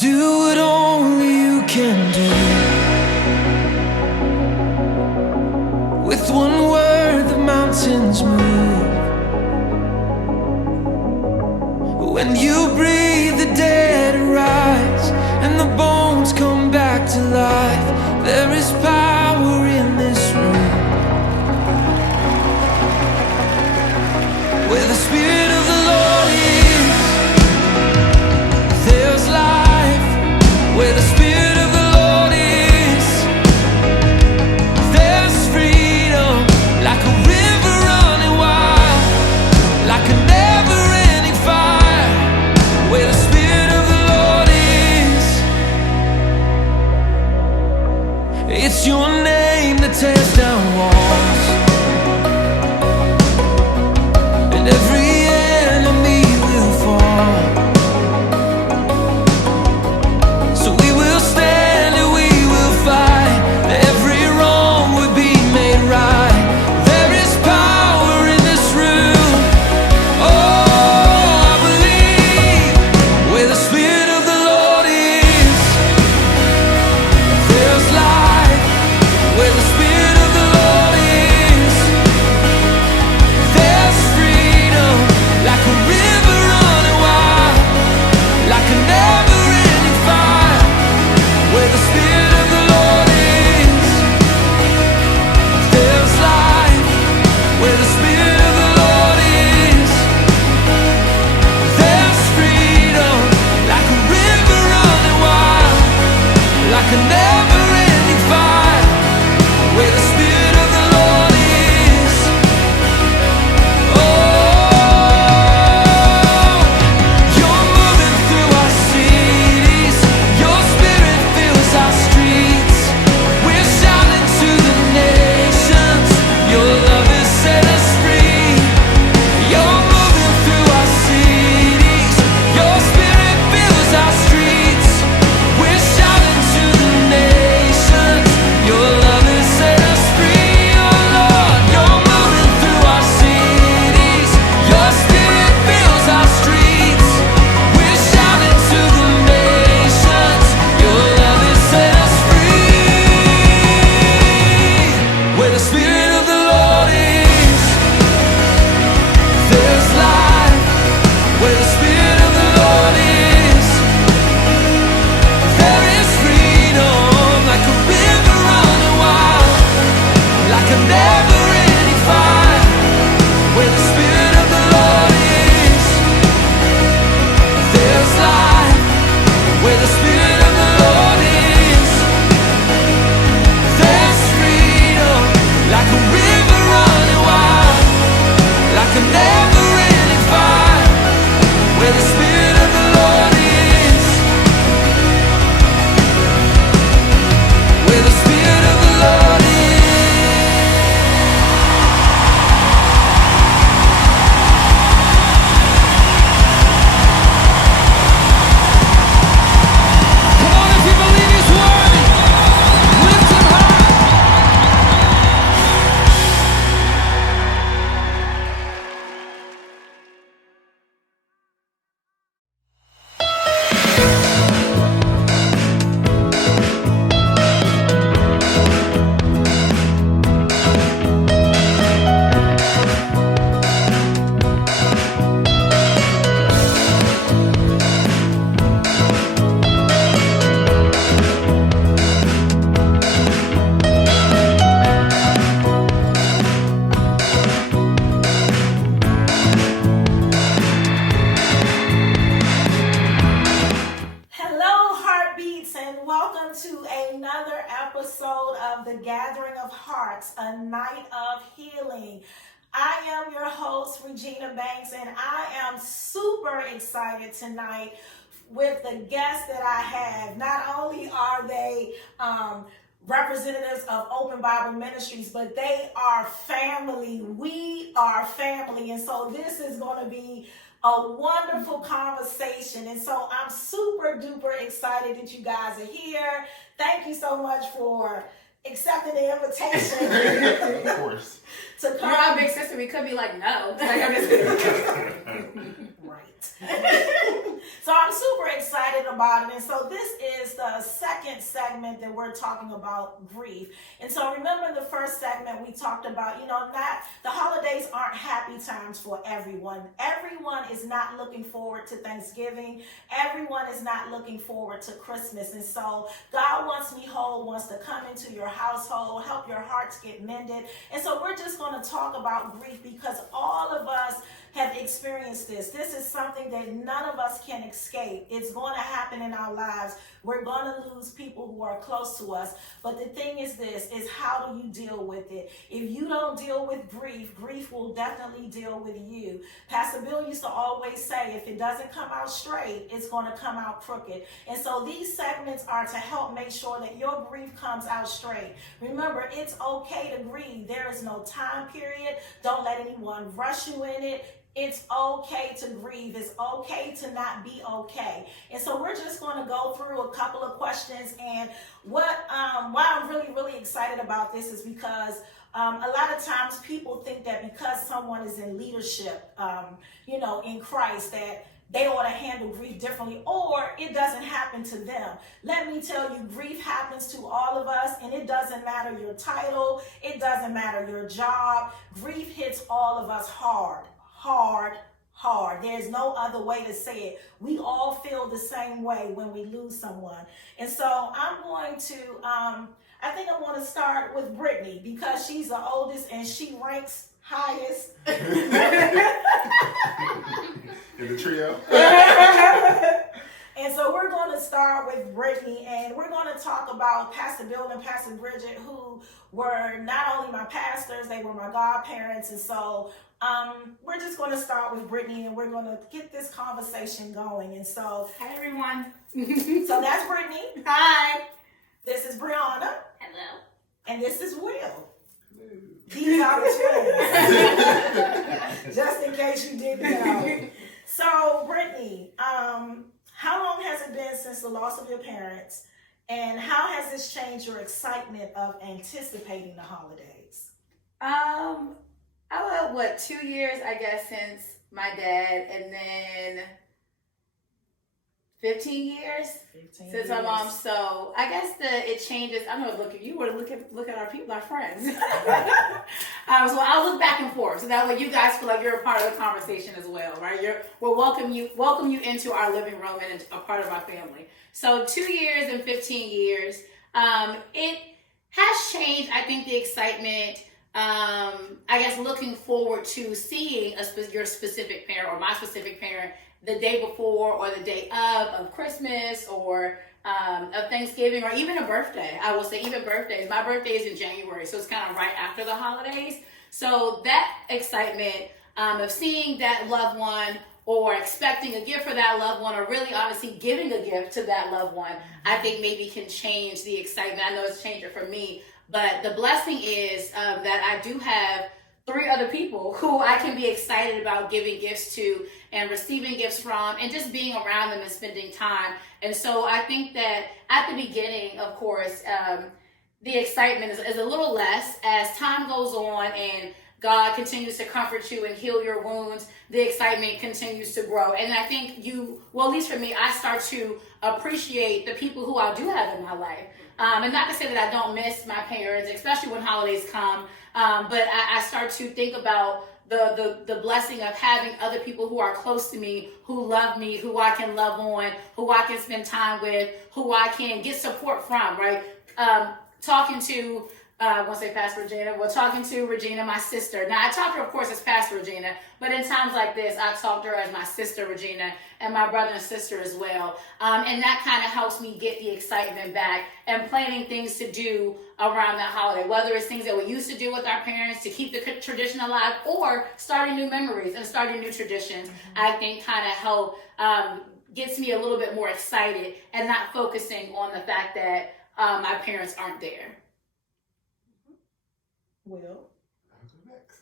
Do what only you can do. With one word the mountains move. When you breathe the dead arise and the bones come back to life. There is power in this room. Where the Spirit of the Lord is, there's life. Where the Spirit of the Lord is, there's freedom. Like a river running wild, like a never-ending fire. Where the Spirit of the Lord is, it's your name that tears down walls, and every enemy will fall. So we will stand and we will fight. Every wrong would be made right. There is power in this room. Oh, I believe. Where the Spirit of the Lord is, there's life. Where the Spirit of the Lord is, there's freedom. Like a river running wild, like a never-ending fire. Where the Spirit of the Lord is, there's life. Where the Spirit of the Lord is, there's freedom. Like a river running wild, like a never-ending fire. Where the Spirit of the Lord is, oh, you're moving through our cities. Your Spirit fills our streets. We're shouting to the nations. Your love has set us free. You're moving through our cities. Your Spirit fills our streets. We're shouting to the nations. Your love has set us free, oh Lord. You're moving through our cities. Your Spirit fills our streets. We're shouting to the nations. Your love has set us free. Where the Spirit of the Lord is, there's life. Where the Spirit of the Lord is, there is freedom. Like a river running wild, like a never-ending fire. Where the Spirit of the Lord is, there's life. Where the Spirit of the Lord is, there's freedom. Like a river running wild, like a never-ending fire. Where the Spirit of the Lord is, where the Spirit of the Lord is. Come on, if you believe He's worthy, lift Him high. Hello, Heartbeats, and welcome to another episode of the Gathering of Hearts, a night of healing. I am your host, Regina Banks, and I am super excited tonight with the guests that I have. Not only are they representatives of Open Bible Ministries, but they are family. We are family, and so this is going to be a wonderful conversation. And so I'm super duper excited that you guys are here. Thank you so much for accepting the invitation. Of course. To come. You're our big sister. We could be like, no. Like, I'm just... Right. So I'm super excited about it. And so this is the second segment that we're talking about grief. And so remember in the first segment we talked about, not the holidays aren't happy times for everyone. Everyone is not looking forward to Thanksgiving. Everyone is not looking forward to Christmas. And so God wants me whole, wants to come into your household, help your hearts get mended. And so we're just going to talk about grief because all of us have experienced this. This is something that none of us can escape. It's going to happen in our lives. We're going to lose people who are close to us. But the thing is this, is how do you deal with it? If you don't deal with grief, grief will definitely deal with you. Pastor Bill used to always say, if it doesn't come out straight, it's going to come out crooked. And so these segments are to help make sure that your grief comes out straight. Remember, it's okay to grieve. There is no time period. Don't let anyone rush you in it. It's okay to grieve. It's okay to not be okay. And so we're just going to go through a couple of questions. And why I'm really excited about this is because a lot of times people think that because someone is in leadership, in Christ, that they ought to handle grief differently, or it doesn't happen to them. Let me tell you, grief happens to all of us, and it doesn't matter your title. It doesn't matter your job. Grief hits all of us hard. There's no other way to say it. We all feel the same way when we lose someone. And so I'm going to, I think I'm going to start with Brittany because she's the oldest and she ranks highest. In the trio. And so we're going to start with Brittany, and we're going to talk about Pastor Bill and Pastor Bridget, who were not only my pastors, they were my godparents. And so we're just going to start with Brittany, and we're going to get this conversation going. And so, hi everyone. So that's Brittany. Hi. This is Brianna. Hello. And this is Will. These are the twins. Just in case you didn't know. So, Brittany, how long has it been since the loss of your parents, and how has this changed your excitement of anticipating the holidays? 2 years, I guess, since my dad, and then 15 years since my mom. So I guess it changes. I'm gonna look at you. Look at our people, our friends. So I'll look back and forth, so that way you guys feel like you're a part of the conversation as well, right? We'll welcome you into our living room and a part of our family. So 2 years and 15 years. It has changed. I think the excitement. I guess looking forward to seeing your specific parent or my specific parent the day before or the day of Christmas or of Thanksgiving or even a birthday. I will say even birthdays. My birthday is in January, so it's kind of right after the holidays. So that excitement of seeing that loved one or expecting a gift for that loved one or really honestly giving a gift to that loved one, I think maybe can change the excitement. I know it's changed it for me. But the blessing is that I do have 3 other people who I can be excited about giving gifts to and receiving gifts from and just being around them and spending time. And so I think that at the beginning, of course, the excitement is a little less. As time goes on and God continues to comfort you and heal your wounds, the excitement continues to grow. And I think at least for me, I start to appreciate the people who I do have in my life. And not to say that I don't miss my parents, especially when holidays come, but I start to think about the blessing of having other people who are close to me, who love me, who I can love on, who I can spend time with, who I can get support from, right? Talking to I want to say Pastor Regina. Well, talking to Regina, my sister. Now, I talk to her, of course, as Pastor Regina, but in times like this, I talk to her as my sister Regina and my brother and sister as well. And that kind of helps me get the excitement back and planning things to do around that holiday, whether it's things that we used to do with our parents to keep the tradition alive or starting new memories and starting new traditions. I think kind of help gets me a little bit more excited and not focusing on the fact that my parents aren't there. Will?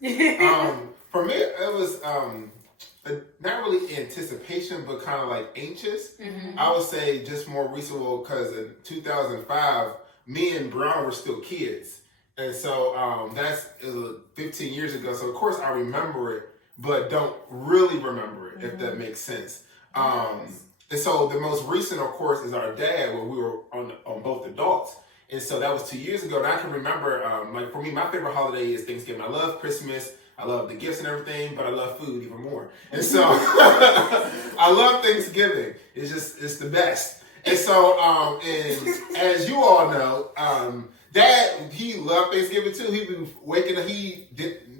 For me, it was not really anticipation, but kind of like anxious. Mm-hmm. I would say just more recent, because in 2005, me and Brianna were still kids. And so that's 15 years ago. So, of course, I remember it, but don't really remember it, if that makes sense. And so the most recent, of course, is our dad, where we were on both adults. And so that was 2 years ago. And I can remember, like for me, my favorite holiday is Thanksgiving. I love Christmas. I love the gifts and everything, but I love food even more. And so I love Thanksgiving. It's the best. And so, and as you all know, Dad, he loved Thanksgiving too. He'd be waking up,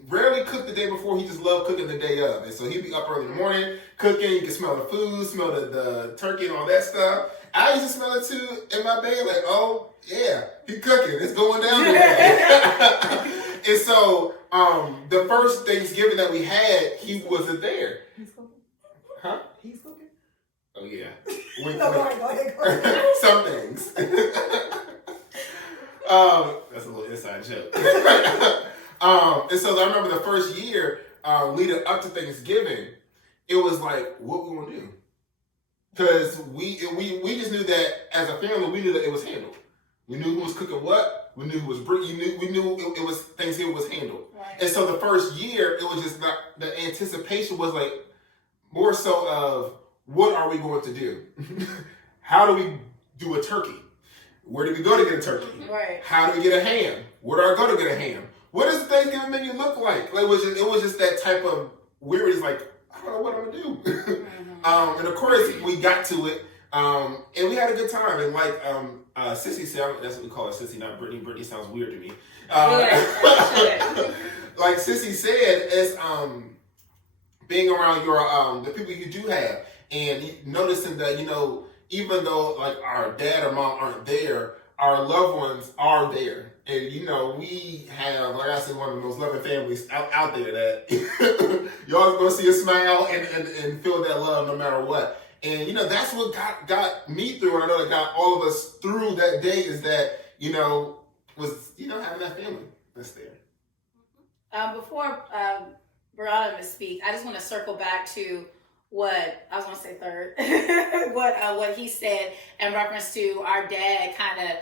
rarely cooked the day before, he just loved cooking the day of. And so he'd be up early in the morning, cooking, you can smell the food, smell the turkey and all that stuff. I used to smell it too in my bed, like, oh, yeah, he cooking, it's going down today. And so, the first Thanksgiving that we had, he wasn't there. He's cooking? Huh? He's cooking? Oh, yeah. Wink, No, wink. go ahead. Some things. That's a little inside joke. And so I remember the first year leading up to Thanksgiving, it was like, what we gonna do? Because we just knew that as a family, we knew that it was handled. We knew who was cooking what. We knew who was bringing. We knew it was Thanksgiving was handled. Right. And so the first year, it was just not, the anticipation was like more so of what are we going to do? How do we do a turkey? Where do we go to get a turkey? Right. How do we get a ham? Where do I go to get a ham? What does the Thanksgiving menu look like? Like it was just that type of weird. It's like, I don't know what I'm gonna do. And of course we got to it, and we had a good time. And like Sissy said, that's what we call her, Sissy, not Brittany. Brittany sounds weird to me. Like Sissy said, it's being around your the people you do have, and noticing that, you know, even though like our dad or mom aren't there, our loved ones are there. And, you know, we have, like I said, one of the most loving families out there that you always going to see a smile and feel that love no matter what. And, you know, that's what got me through. And I know that got all of us through that day, is that, you know, was, you know, having that family that's there. Before Veronica speak, I just want to circle back to what I was going to say third, what he said in reference to our dad kind of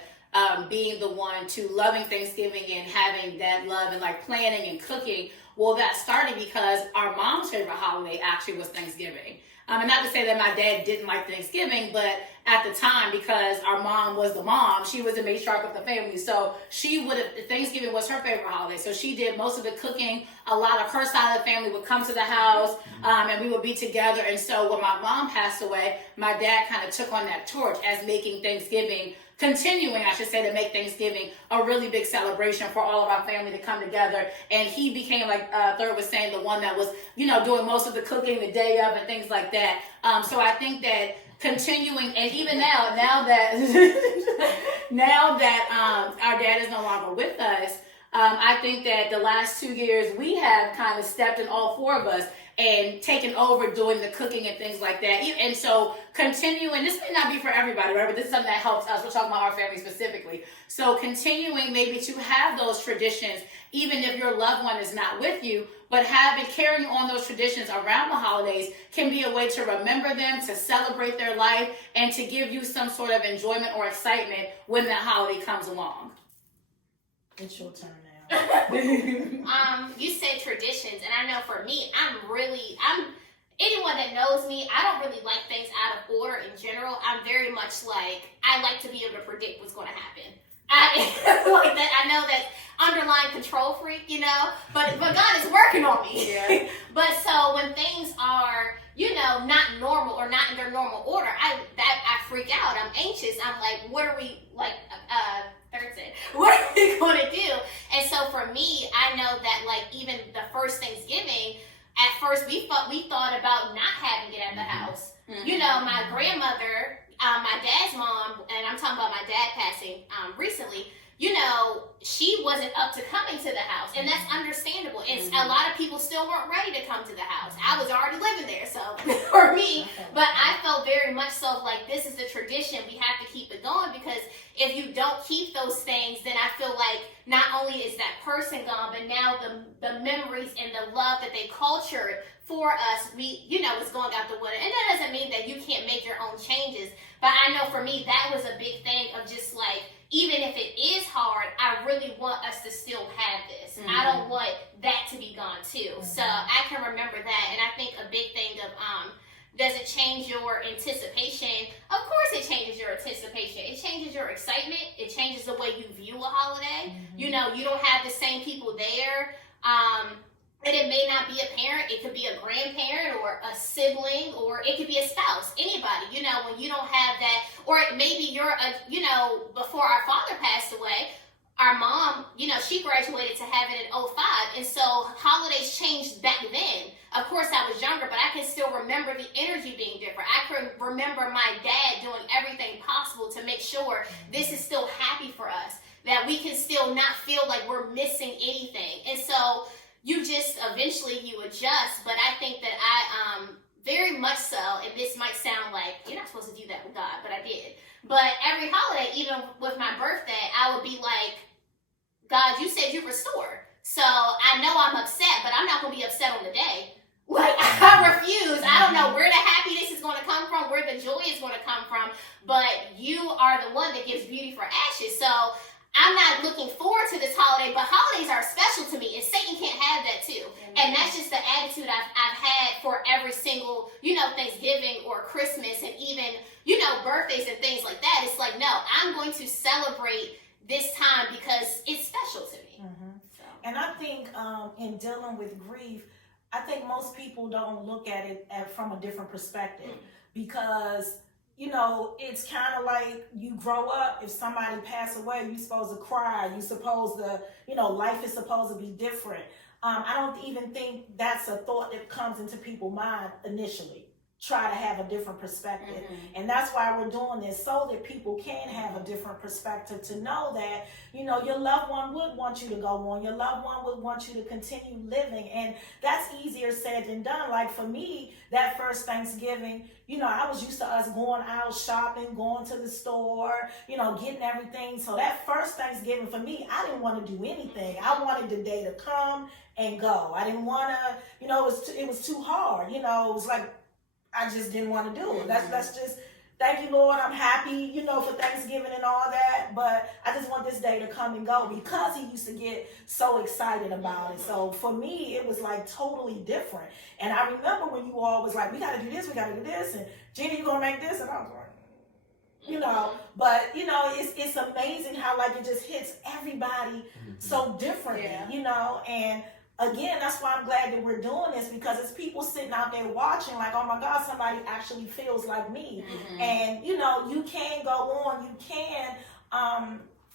being the one to loving Thanksgiving and having that love and like planning and cooking. Well, that started because our mom's favorite holiday actually was Thanksgiving. And not to say that my dad didn't like Thanksgiving, but at the time, because our mom was the mom, she was the matriarch of the family. So Thanksgiving was her favorite holiday. So she did most of the cooking. A lot of her side of the family would come to the house, and we would be together. And so when my mom passed away, my dad kind of took on that torch as making Thanksgiving, continuing, I should say, to make Thanksgiving a really big celebration for all of our family to come together. And he became, like Third was saying, the one that was, you know, doing most of the cooking the day of and things like that. So I think that continuing, and even now that our dad is no longer with us, I think that the last 2 years we have kind of stepped in, all four of us, and taken over doing the cooking and things like that. And so continuing, this may not be for everybody, right? But this is something that helps us. We're talking about our family specifically. So continuing maybe to have those traditions, even if your loved one is not with you, but carrying on those traditions around the holidays can be a way to remember them, to celebrate their life, and to give you some sort of enjoyment or excitement when that holiday comes along. It's your turn now. You said traditions, and I know for me, anyone that knows me, I don't really like things out of order in general. I'm very much like, I like to be able to predict what's going to happen. Like that. I know that underlying control freak, you know, but God is working on me. Yeah. But so when things are, you know, not normal or not in their normal order, I freak out. I'm anxious. I'm like, what are we like? Third said, what are we going to do? And so for me, I know that like even the first Thanksgiving, at first we thought about not having it at the house. Mm-hmm. You know, my grandmother, my dad's mom, and I'm talking about my dad passing recently, you know, she wasn't up to coming to the house, and that's understandable. And a lot of people still weren't ready to come to the house. I was already living there, so for me, but I felt very much so like this is the tradition. We have to keep it going, because if you don't keep those things, then I feel like not only is that person gone, but now the memories and the love that they cultured for us, it's going out the window. And that doesn't mean that you can't make your own changes, but I know for me, that was a big thing of just like, even if it is hard, I really want us to still have this. Mm-hmm. I don't want that to be gone too. Mm-hmm. So I can remember that. And I think a big thing of Does it change your anticipation? Of course it changes your anticipation. It changes your excitement. It changes the way you view a holiday. You know, you don't have the same people there. And it may not be a parent. It could be a grandparent or a sibling, or it could be a spouse, anybody, you know, when you don't have that. Or maybe you're before our father passed away, our mom, you know, she graduated to heaven in 05. And so holidays changed back then. Of course, I was younger, but I can still remember the energy being different. I can remember my dad doing everything possible to make sure this is still happy for us, that we can still not feel like we're missing anything. And so you just eventually you adjust. But I think that I very much so, and this might sound like you're not supposed to do that with God, but I did. But every holiday, even with my birthday, I would be like, God, you said you restore. So I know I'm upset, but I'm not going to be upset on the day. Like, I refuse. I don't know where the happiness is going to come from, where the joy is going to come from, but you are the one that gives beauty for ashes. So I'm not looking forward to this holiday, but holidays are special to me, and Satan can't have that too. And that's just the attitude I've had for every single, you know, Thanksgiving or Christmas, and even, you know, birthdays and things like that. It's like, no, I'm going to celebrate this time because it's special to me. So. And I think in dealing with grief, I think most people don't look at it from a different perspective, because, you know, it's kind of like you grow up. If somebody pass away, you're supposed to cry. You're supposed to, you know, life is supposed to be different. I don't even think that's a thought that comes into people's mind initially. Try to have a different perspective. And that's why we're doing this, so that people can have a different perspective, to know that, you know, your loved one would want you to go on. Your loved one would want you to continue living. And that's easier said than done. Like for me, that first Thanksgiving, you know, I was used to us going out shopping, going to the store, you know, getting everything. So that first Thanksgiving for me, I didn't want to do anything. I wanted the day to come and go. I didn't want to, you know, it was too hard. You know, it was like, I just didn't want to do it. That's just, thank you, Lord. I'm happy, you know, for Thanksgiving and all that. But I just want this day to come and go, because he used to get so excited about it. So for me, it was like totally different. And I remember when you all was like, we got to do this, we got to do this. And Jenny, you going to make this? And I was like, you know, but, you know, it's amazing how like it just hits everybody so differently, you know. And again, that's why I'm glad that we're doing this, because it's people sitting out there watching like, oh my God, somebody actually feels like me. And, you know, you can go on,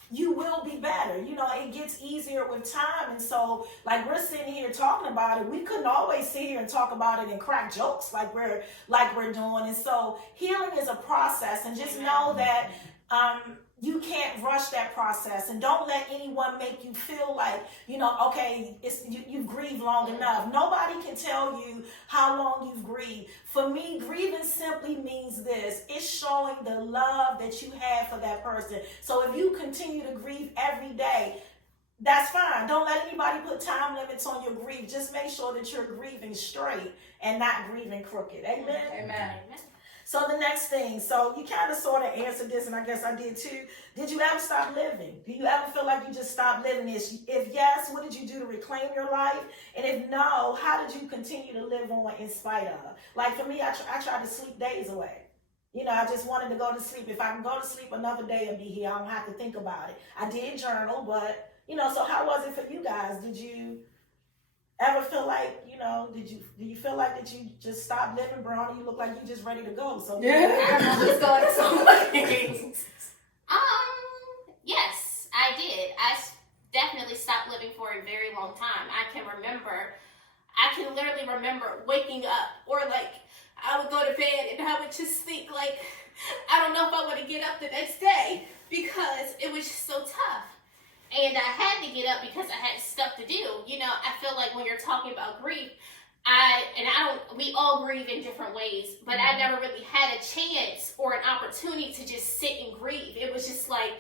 you will be better. You know, it gets easier with time. And so, like, we're sitting here talking about it. We couldn't always sit here and talk about it and crack jokes like we're doing. And so healing is a process, and just know that, you can't rush that process, and don't let anyone make you feel like, you know, okay, you've grieved long enough. Nobody can tell you how long you've grieved. For me, grieving simply means this: it's showing the love that you have for that person. So if you continue to grieve every day, that's fine. Don't let anybody put time limits on your grief. Just make sure that you're grieving straight and not grieving crooked. Amen? Amen. So the next thing, so you kind of sort of answered this, and I guess I did too. Did you ever stop living? Do you ever feel like you just stopped living? If yes, what did you do to reclaim your life? And if no, how did you continue to live on in spite of? Like for me, I tried to sleep days away. You know, I just wanted to go to sleep. If I can go to sleep another day and be here, I don't have to think about it. I did journal, but, you know, so how was it for you guys? Did you ever feel like, you know, do you feel like that you just stopped living, Brownie? You look like you just ready to go. So Let's go. Yes, I did. I definitely stopped living for a very long time. I can literally remember waking up, or like I would go to bed and I would just think like, I don't know if I want to get up the next day, because it was just so tough. And I had to get up because I had stuff to do. You know, I feel like when you're talking about grief, we all grieve in different ways, but I never really had a chance or an opportunity to just sit and grieve. It was just like,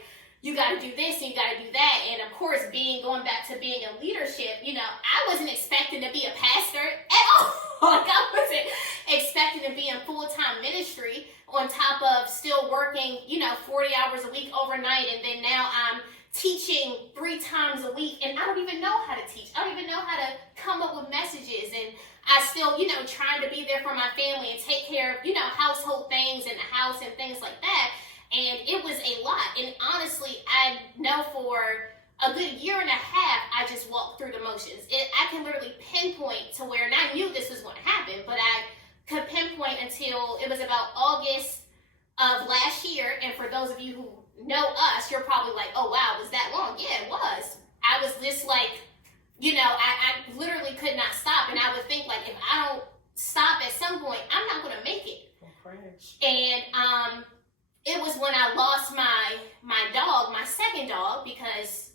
you got to do this and you got to do that. And of course, going back to being in leadership, you know, I wasn't expecting to be a pastor at all. Like, I wasn't expecting to be in full-time ministry on top of still working, you know, 40 hours a week overnight. And then now I'm teaching 3 times a week, and I don't even know how to teach. I don't even know how to come up with messages. And I still, you know, trying to be there for my family and take care of, you know, household things in the house and things like that. And it was a lot. And honestly, I know for a good year and a half, I just walked through the motions. I can literally pinpoint to where, and I knew this was going to happen, but I could pinpoint until it was about August of last year. And for those of you who know us, you're probably like, oh wow, was that long? Yeah, it was. I was just like, you know, I literally could not stop. And I would think like, if I don't stop at some point, I'm not going to make it. And it was when I lost my dog, my second dog, because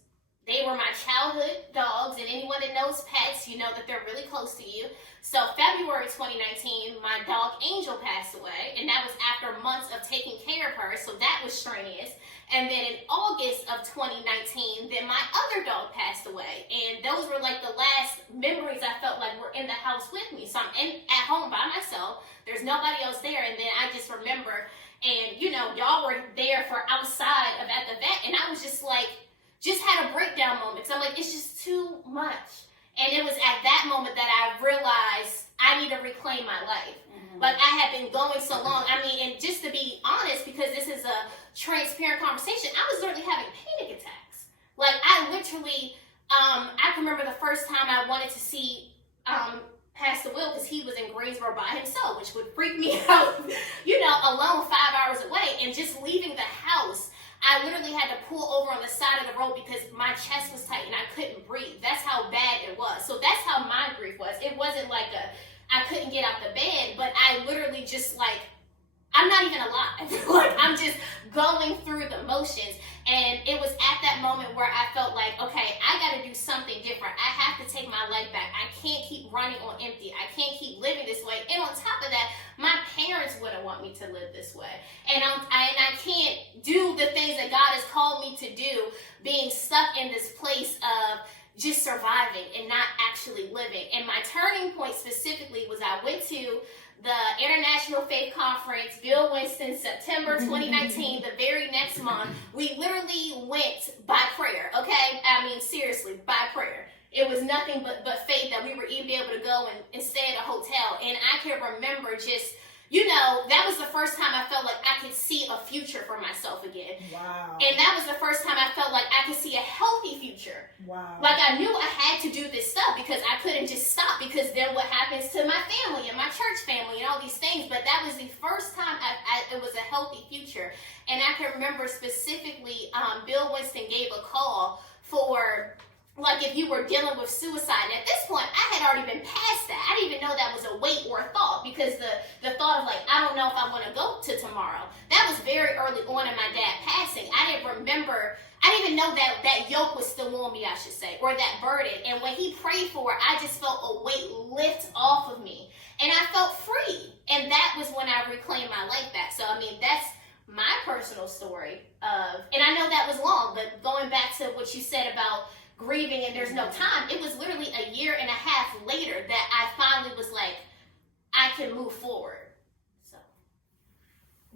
they were my childhood dogs, and anyone that knows pets, you know that they're really close to you. So February 2019, my dog Angel passed away, and that was after months of taking care of her, so that was strenuous. And then in August of 2019, then my other dog passed away, and those were like the last memories I felt like were in the house with me. So I'm at home by myself, there's nobody else there, and then I just remember, and you know, y'all were there for outside of at the vet, and I was just like, just had a breakdown moment. So I'm like, it's just too much. And it was at that moment that I realized I need to reclaim my life. Mm-hmm. Like I had been going so long. I mean, and just to be honest, because this is a transparent conversation, I was literally having panic attacks. Like I literally, I can remember the first time I wanted to see Pastor Will, because he was in Greensboro by himself, which would freak me out, you know, alone 5 hours away. And just leaving the house, I literally had to pull over on the side of the road because my chest was tight and I couldn't breathe. That's how bad it was. So that's how my grief was. It wasn't like I couldn't get out the bed, but I literally just like, I'm not even alive. Like I'm just going through the motions. And it was at that moment where I felt like, okay, I got to do something different. I have to take my life back. I can't keep running on empty. I can't keep living this way. And on top of that, my parents wouldn't want me to live this way. And I can't do the things that God has called me to do, being stuck in this place of just surviving and not actually living. And my turning point specifically was I went to the International Faith Conference, Bill Winston, September 2019, the very next month. We literally went by prayer, okay? I mean, seriously, by prayer. It was nothing but faith that we were even able to go and stay at a hotel. And I can remember just, you know, that was the first time I felt like I could see a future for myself again. Wow. And that was the first time I felt like I could see a healthy future. Wow. Like I knew I had to do this stuff because I couldn't just stop, because then what happens to my family and my church family and all these things. But that was the first time it was a healthy future. And I can remember specifically, Bill Winston gave a call for, like, if you were dealing with suicide. And at this point, I had already been past that. I didn't even know that was a weight or a thought, because the thought of like, I don't know if I want to go to tomorrow. That was very early on in my dad passing. I didn't even know that yoke was still on me, I should say, or that burden. And when he prayed for it, I just felt a weight lift off of me. And I felt free. And that was when I reclaimed my life back. So, I mean, that's my personal story of, and I know that was long, but going back to what you said about grieving and there's no time, it was literally a year and a half later that I finally was like, I can move forward. So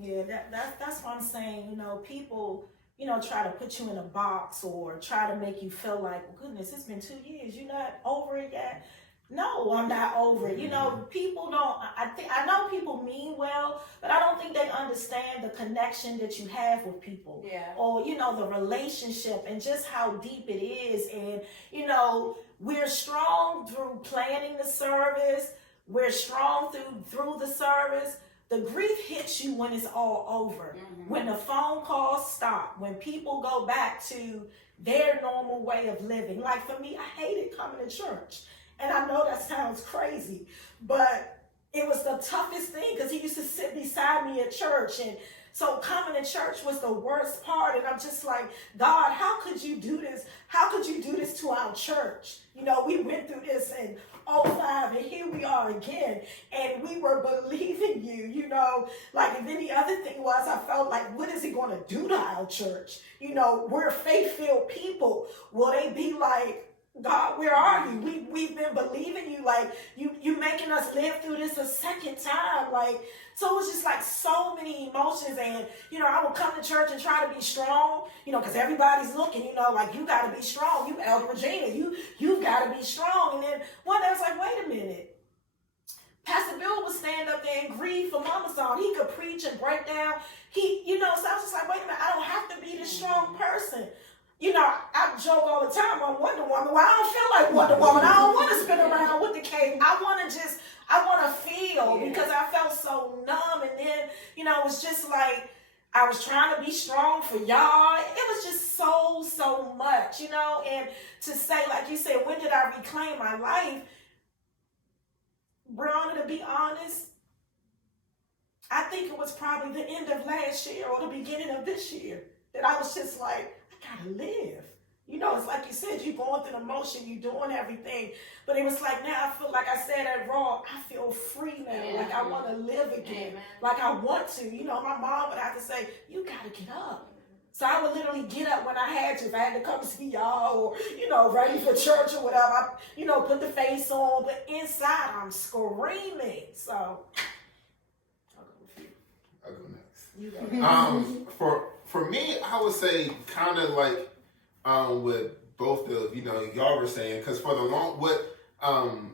yeah, that's what I'm saying. You know, people, you know, try to put you in a box or try to make you feel like, well, goodness, it's been 2 years, you're not over it yet. No, I'm not over it. You know, people don't, I know people mean well, but I don't think they understand the connection that you have with people. Yeah. Or, you know, the relationship and just how deep it is. And, you know, we're strong through planning the service. We're strong through the service. The grief hits you when it's all over. Mm-hmm. When the phone calls stop, when people go back to their normal way of living. Like for me, I hated coming to church. And I know that sounds crazy, but it was the toughest thing because he used to sit beside me at church. And so coming to church was the worst part. And I'm just like, God, how could you do this? How could you do this to our church? You know, we went through this in 2005 and here we are again. And we were believing you, you know, like, and then the other thing was I felt like, what is he going to do to our church? You know, we're faith-filled people. Will they be like, God, where are you? We've been believing you, like you making us live through this a second time. Like, so it was just like so many emotions. And, you know, I would come to church and try to be strong, you know, because everybody's looking, you know, like, you got to be strong. You, Elder Regina, you've got to be strong. And then one day I was like, wait a minute. Pastor Bill would stand up there and grieve for Mama song. He could preach and break down. So I was just like, wait a minute, I don't have to be this strong person. I joke all the time on Wonder Woman. Well, I don't feel like Wonder Woman. I don't want to spin around with the cape. I want to feel, because I felt so numb. And then, it was just like, I was trying to be strong for y'all. It was just so much, and to say, like you said, when did I reclaim my life? Brianna, to be honest, I think it was probably the end of last year or the beginning of this year that I was just like, I gotta live. It's like you said, you're going through the motion, you're doing everything. But it was like, now I feel like I said at Raw, I feel free now. Yeah. Like I want to live again. Amen. Like I want to. My mom would have to say, you gotta get up. So I would literally get up when I had to. If I had to come see y'all or, ready for church or whatever, I, put the face on. But inside, I'm screaming. So I'll go with you. I'll go next. You go. For me, I would say kind of like with both of y'all were saying, because for the what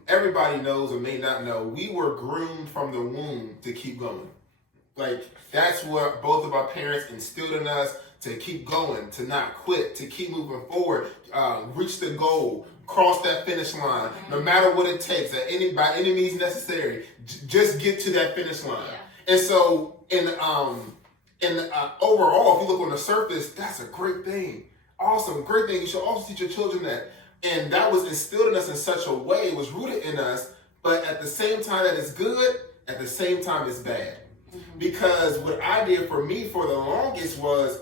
everybody knows or may not know, we were groomed from the womb to keep going. Like that's what both of our parents instilled in us, to keep going, to not quit, to keep moving forward, reach the goal, cross that finish line, no matter what it takes, by any means necessary, just get to that finish line. Yeah. And so overall, if you look on the surface, that's a great thing. Awesome, great thing. You should also teach your children that. And that was instilled in us in such a way, it was rooted in us, but at the same time that it's good, at the same time it's bad. Mm-hmm. Because what I did for me for the longest was,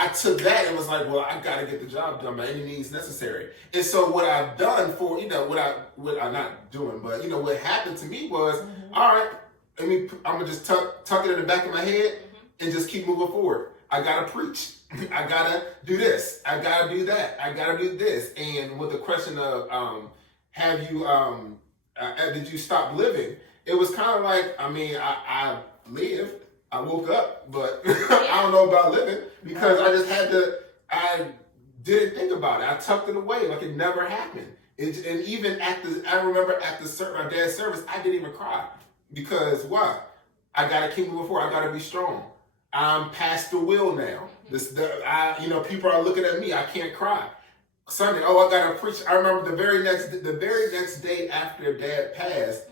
I took that and was like, well, I got to get the job done by any means necessary. And so what I've done for, what I'm not doing, but, what happened to me was, all right, I'm going to just tuck it in the back of my head and just keep moving forward. I got to preach. I got to do this. I got to do that. I got to do this. And with the question of, did you stop living? It was kind of like, I lived. I woke up, but I don't know about living because I didn't think about it. I tucked it away like it never happened. And even I remember at our dad's service, I didn't even cry because why? I got to keep moving forward. I got to be strong. I'm past the wheel now. People are looking at me. I can't cry. Sunday, I got to preach. I remember the very next day after Dad passed,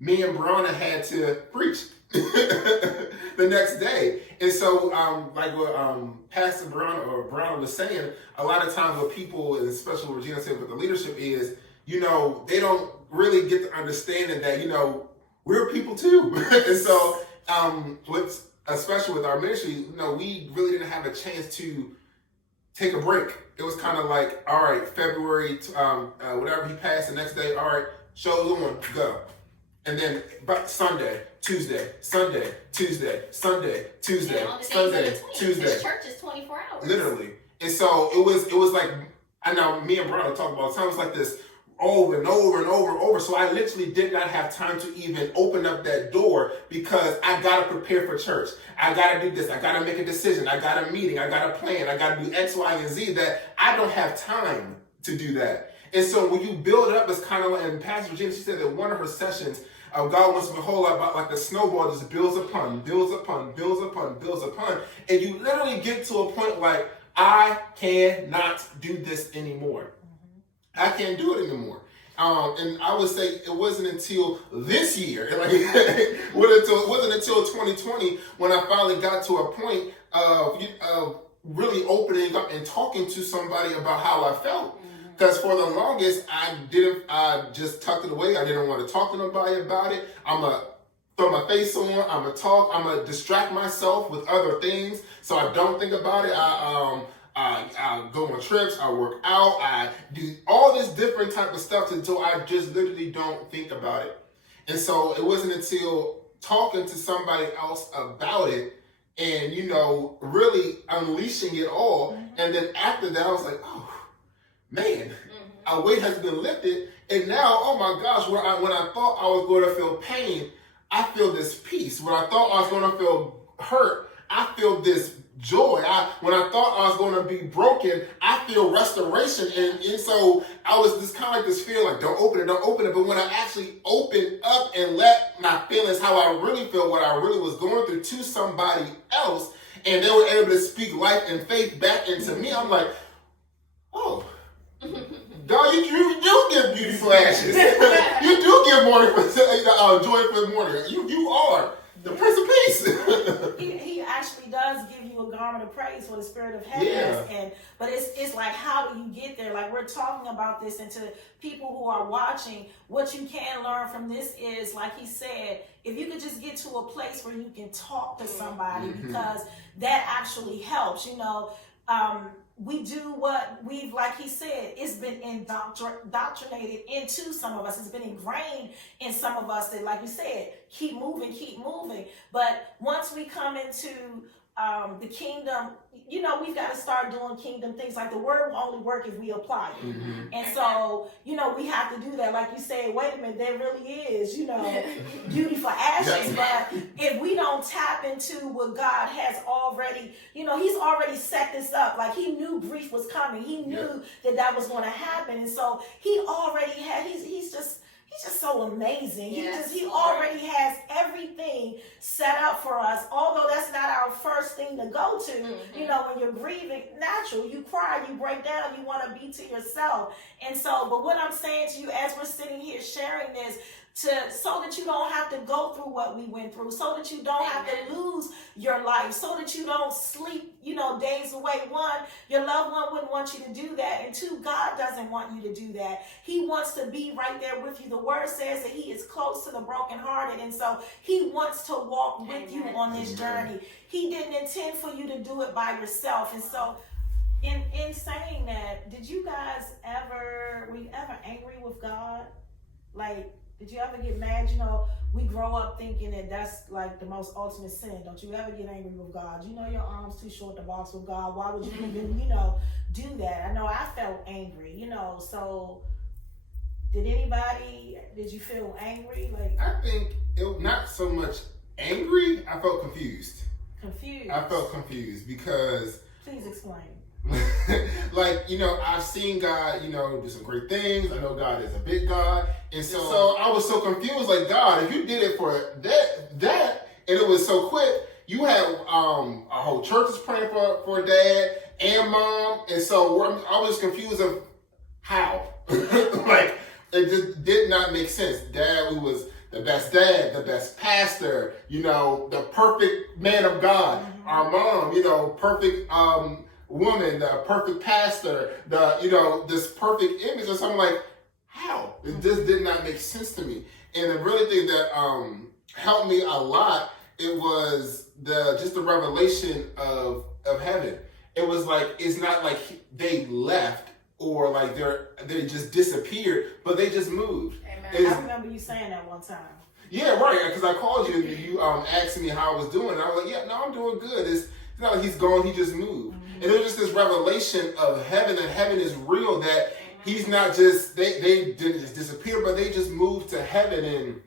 me and Brianna had to preach. The next day. And so like what Pastor Brianna was saying, a lot of times what people, and especially what Regina said with the leadership is, they don't really get the understanding that, we're people too. And so especially with our ministry, we really didn't have a chance to take a break. It was kind of like, all right, February, whatever he passed, the next day, all right, show's on, go. And then Sunday, Tuesday, Sunday, Tuesday, Sunday, Tuesday, Sunday, Tuesday. This church is 24 hours. Literally. And so it was like, I know me and Brian talk about it. It was like this over and over and over and over. So I literally did not have time to even open up that door because I got to prepare for church. I got to do this. I got to make a decision. I got a meeting. I got a plan. I got to do X, Y, and Z that I don't have time to do that. And so when you build it up, it's kind of like, and Pastor Virginia, she said that one of her sessions, God wants to be a whole lot about like the snowball just builds upon, builds upon, builds upon, builds upon. And you literally get to a point like, I cannot do this anymore. I can't do it anymore. And I would say it wasn't until this year, it wasn't until 2020 when I finally got to a point of really opening up and talking to somebody about how I felt. Because for the longest, I just tucked it away. I didn't want to talk to nobody about it. I'm going to throw my face on, I'm going to talk, I'm going to distract myself with other things so I don't think about it. I go on trips, I work out, I do all this different type of stuff until I just literally don't think about it. And so it wasn't until talking to somebody else about it and, really unleashing it all. And then after that, I was like, oh, man, our weight has been lifted, and now, oh my gosh, when I thought I was going to feel pain, I feel this peace. When I thought I was going to feel hurt, I feel this joy. When I thought I was going to be broken, I feel restoration. And so I was just kind of like this feeling like, don't open it. But when I actually opened up and let my feelings, how I really feel, what I really was going through to somebody else, and they were able to speak life and faith back into me, I'm like, oh, God, you do give beauty for ashes. You do give mourning for joy for mourning. You are the Prince of Peace. He actually does give you a garment of praise for the spirit of heaviness. Yeah. But it's like, how do you get there? Like, we're talking about this, and to people who are watching, what you can learn from this is, like he said, if you could just get to a place where you can talk to somebody, because that actually helps. We do what we've, like he said, it's been indoctrinated into some of us. It's been ingrained in some of us that, like you said, keep moving. But once we come into the kingdom, we've got to start doing kingdom things. Like, the word will only work if we apply it. And so, we have to do that. Like you said, wait a minute, there really is, beauty for ashes. But if we don't tap into what God has already, he's already set this up. Like, he knew grief was coming. He knew that was going to happen. And so he already had, he's just so amazing. He already has everything set up for us. Although that's not our first thing to go to. When you're grieving, natural, you cry, you break down, you want to be to yourself. And so, but what I'm saying to you as we're sitting here sharing this, so that you don't have to go through what we went through, so that you don't have to lose your life, so that you don't sleep, days away. One, your loved one wouldn't want you to do that. And two, God doesn't want you to do that. He wants to be right there with you. The word says that he is close to the brokenhearted. And so he wants to walk with you on this journey. He didn't intend for you to do it by yourself. And so in saying that, did you guys were you ever angry with God? Like, did you ever get mad? We grow up thinking that that's like the most ultimate sin. Don't you ever get angry with God? Your arm's too short to box with God. Why would you even, do that? I know I felt angry, so did you feel angry? Like, I think it not so much angry, I felt confused. I felt confused because... Please explain. Like, I've seen God, do some great things. I know God is a big God. And so I was so confused, like, God, if you did it for that, and it was so quick, you had a whole church was praying for dad and mom. And so I was confused of how. Like, it just did not make sense. Dad, we was the best dad, the best pastor, the perfect man of God. Our mom, perfect woman, the perfect pastor, this perfect image of something. Like, how? It just did not make sense to me. And the really thing that helped me a lot, it was the revelation of heaven. It was like, it's not like they left or like they just disappeared, but they just moved. Amen. I remember you saying that one time. Yeah, right. Because I called you and you asked me how I was doing. And I was like, yeah, no, I'm doing good. It's not like he's gone, he just moved. And it was just this revelation of heaven, that heaven is real, that he's not just, they didn't just disappear, but they just moved to heaven. And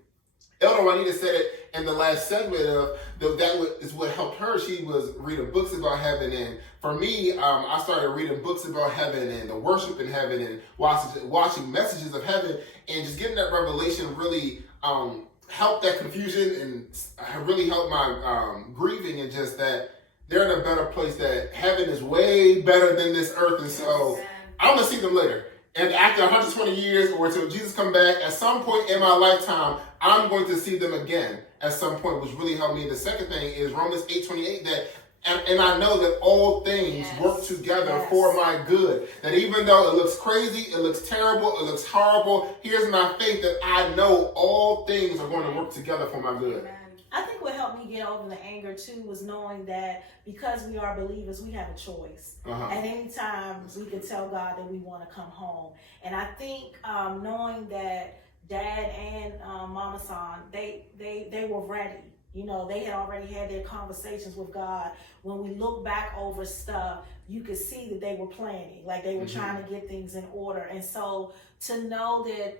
Elder Juanita said it in the last segment of that is what helped her. She was reading books about heaven. And for me, I started reading books about heaven and the worship in heaven and watching messages of heaven, and just getting that revelation really helped that confusion and really helped my grieving, and just that they're in a better place, that heaven is way better than this earth. And so I'm going to see them later. And after 120 years or until Jesus come back, at some point in my lifetime, I'm going to see them again at some point, which really helped me. The second thing is Romans 8:28, that and I know that all things work together for my good. That even though it looks crazy, it looks terrible, it looks horrible, here's my faith that I know all things are going to work together for my good. Amen. I think what helped me get over the anger too was knowing that because we are believers, we have a choice. At any time, we could tell God that we want to come home. And I think knowing that Dad and Mama San, they were ready. They had already had their conversations with God. When we look back over stuff, you could see that they were planning, like they were trying to get things in order. And so to know that,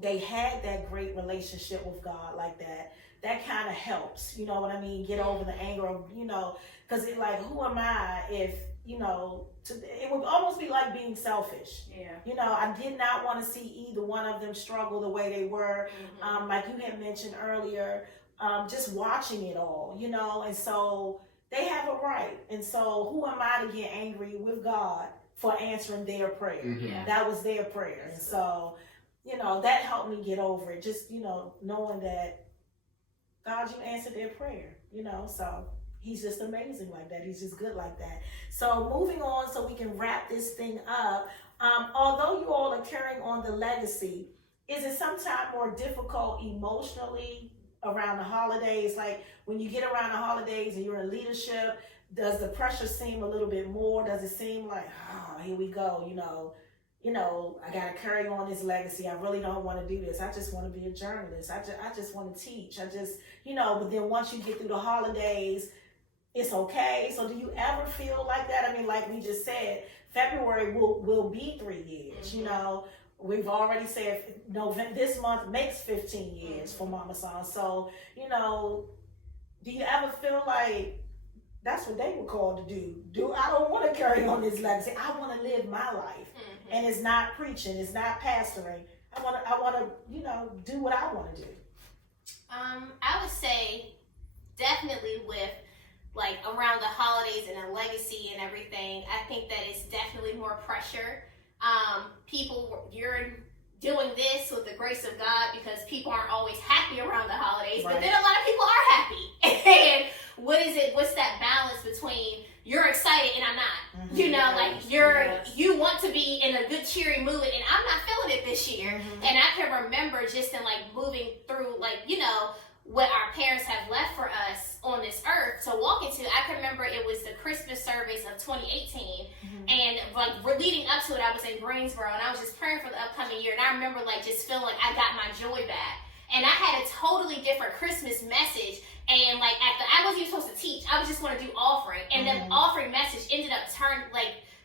they had that great relationship with God like that, that kind of helps, you know what I mean, get over the anger of, you know, because it like, who am I if, you know, it would almost be like being selfish. Yeah. You know, I did not want to see either one of them struggle the way they were. Like you had mentioned earlier, just watching it all, you know, and so they have a right. And so who am I to get angry with God for answering their prayer? Mhm. That was their prayer. And so, you know, that helped me get over it. Just, you know, knowing that God, you answered their prayer, you know, so he's just amazing like that. He's just good like that. So moving on so we can wrap this thing up. Although you all are carrying on the legacy, is it sometimes more difficult emotionally around the holidays? Like when you get around the holidays and you're in leadership, does the pressure seem a little bit more? Does it seem like, oh, here we go, you know, I got to carry on this legacy. I really don't want to do this. I just want to be a journalist. I just want to teach. You know, but then once you get through the holidays, it's okay. So do you ever feel like that? I mean, like we just said, February will be 3 years, you know. We've already said November, this month makes 15 years for Mama San. So, you know, do you ever feel like that's what they were called to do? I don't want to carry on this legacy. I want to live my life. And it's not preaching, it's not pastoring. I want to, you know, do what I want to do. I would say definitely with like around the holidays and a legacy and everything, I think that it's definitely more pressure. You're doing this with the grace of God because people aren't always happy around the holidays, Right. but then a lot of people are happy. And what's that balance between you're excited and I'm not? Mm-hmm. You know, like you want to be in a good cheery mood and I'm not feeling it this year. Mm-hmm. And I can remember just in like moving through like, you know, what our parents have left for us on this earth to walk into. I can remember it was the Christmas service of 2018, and like we're leading up to it, I was in Greensboro and I was just praying for the upcoming year, and I remember like just feeling like I got my joy back, and I had a totally different Christmas message. And like I wasn't even supposed to teach, I was just going to do offering, and the offering message ended up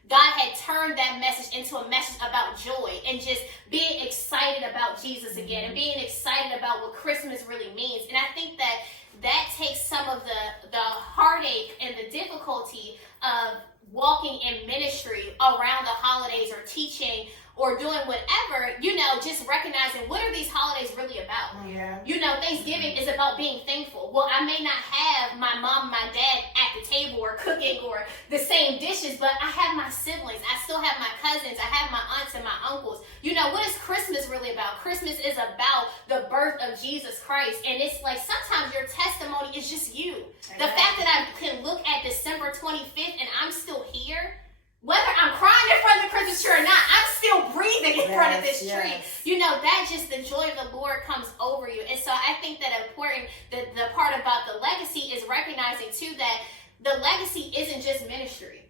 God had turned that message into a message about joy and just being excited about Jesus again and being excited about what Christmas really means. And I think that takes some of the heartache and the difficulty of walking in ministry around the holidays or teaching or doing whatever, you know, just recognizing what are these holidays really about? Yeah. You know, Thanksgiving is about being thankful. Well, I may not have my mom and my dad at the table or cooking or the same dishes, but I have my siblings. I still have my cousins. I have my aunts and my uncles. You know, what is Christmas really about? Christmas is about the birth of Jesus Christ. And it's like sometimes your testimony is just you. Amen. The fact that I can look at December 25th and I'm still here, whether I'm crying in front of the Christmas tree or not, I'm still breathing in front of this tree. You know, that just the joy of the Lord comes over you. And so I think that the part about the legacy is recognizing too that the legacy isn't just ministry.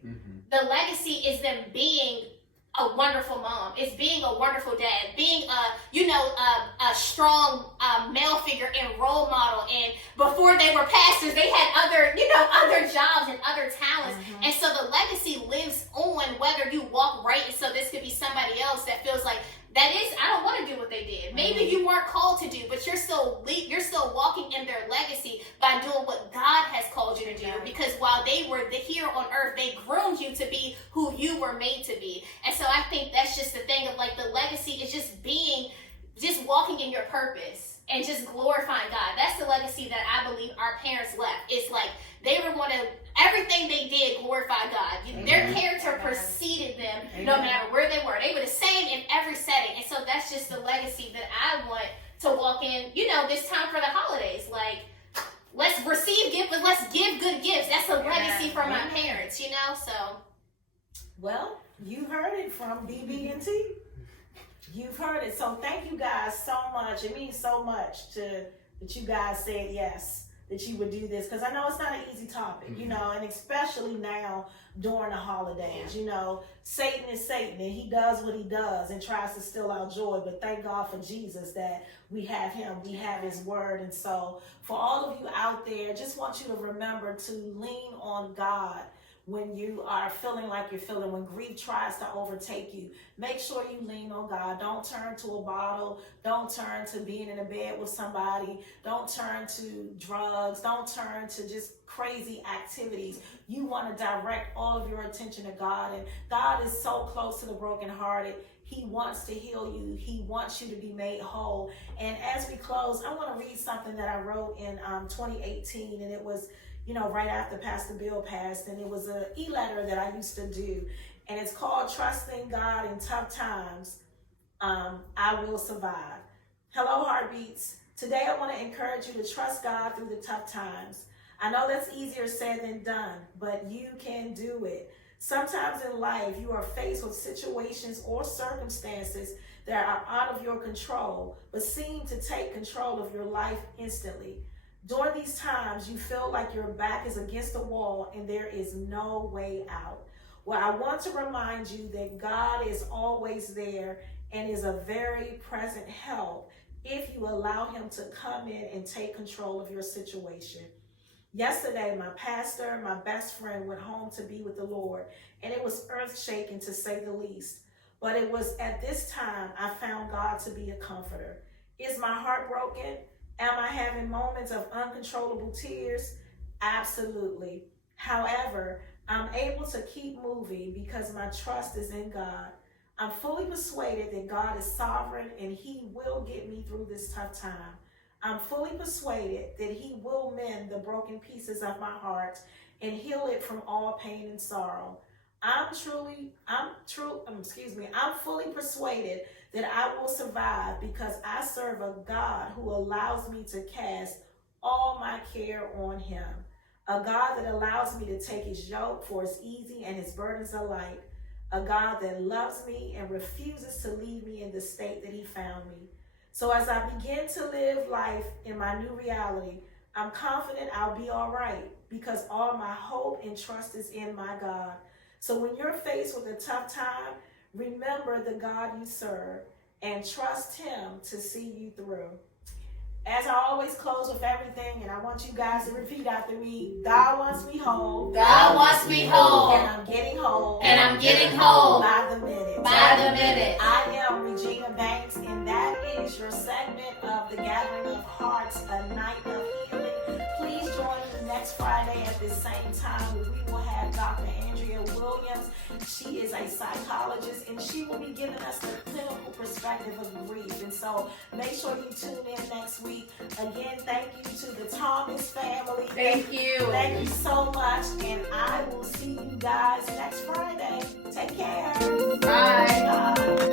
The legacy is them being a wonderful mom. It's being a wonderful dad, being a strong male figure and role model. And before they were pastors, they had other jobs and other talents. And so the legacy lives on whether you walk right. And so this could be somebody else that feels like I don't want to do what they did. Maybe you weren't called to do, but you're still walking in their legacy by doing what God has called you to do. Because while they were here on earth, they groomed you to be who you were made to be. And so I think that's just the thing of like the legacy is just walking in your purpose and just glorifying God. That's the legacy that I believe our parents left. It's like they were going to, everything they did glorify God. Their character preceded them no matter where they were. They were the same in every setting. And so that's just the legacy that I want to walk in, this time for the holidays. Like, let's receive gifts, but let's give good gifts. That's a legacy from my parents, so. Well, you heard it from BB&T. You've heard it. So thank you guys so much. It means so much that you guys said yes, that you would do this. Because I know it's not an easy topic, and especially now during the holidays. Satan is Satan, and he does what he does and tries to steal our joy. But thank God for Jesus that we have him. We have his word. And so for all of you out there, just want you to remember to lean on God when you are feeling like you're feeling, when grief tries to overtake you, make sure you lean on God. Don't turn to a bottle. Don't turn to being in a bed with somebody. Don't turn to drugs. Don't turn to just crazy activities. You want to direct all of your attention to God. And God is so close to the brokenhearted. He wants to heal you. He wants you to be made whole. And as we close, I want to read something that I wrote in 2018, and it was, right after Pastor Bill passed, and it was an e-letter that I used to do, and it's called Trusting God in Tough Times, I Will Survive. Hello, Heartbeats. Today I want to encourage you to trust God through the tough times. I know that's easier said than done, but you can do it. Sometimes in life, you are faced with situations or circumstances that are out of your control, but seem to take control of your life instantly. During these times, you feel like your back is against the wall and there is no way out. Well, I want to remind you that God is always there and is a very present help if you allow him to come in and take control of your situation. Yesterday, my pastor, my best friend, went home to be with the Lord, and it was earth-shaking to say the least. But it was at this time I found God to be a comforter. Is my heart broken? Am I having moments of uncontrollable tears? Absolutely. However, I'm able to keep moving because my trust is in God. I'm fully persuaded that God is sovereign and he will get me through this tough time. I'm fully persuaded that he will mend the broken pieces of my heart and heal it from all pain and sorrow. I'm fully persuaded that I will survive because I serve a God who allows me to cast all my care on him. A God that allows me to take his yoke, for it's easy and his burdens are light. A God that loves me and refuses to leave me in the state that he found me. So as I begin to live life in my new reality, I'm confident I'll be all right because all my hope and trust is in my God. So when you're faced with a tough time, remember the God you serve and trust him to see you through. As I always close with everything, and I want you guys to repeat after me, God wants me whole. God wants me whole. And I'm getting whole. And I'm getting whole. By the minute. By the minute. I am Regina Banks, and that is your segment of the Gathering of Hearts, a night of healing. Please join me next Friday at the same time where we will have Dr. Andrea Williams. She is a psychologist, and she will be giving us the clinical perspective of grief. And so make sure you tune in next week. Again, thank you to the Thomas family. Thank you. Thank you so much, and I will see you guys next Friday. Take care. Bye. Bye.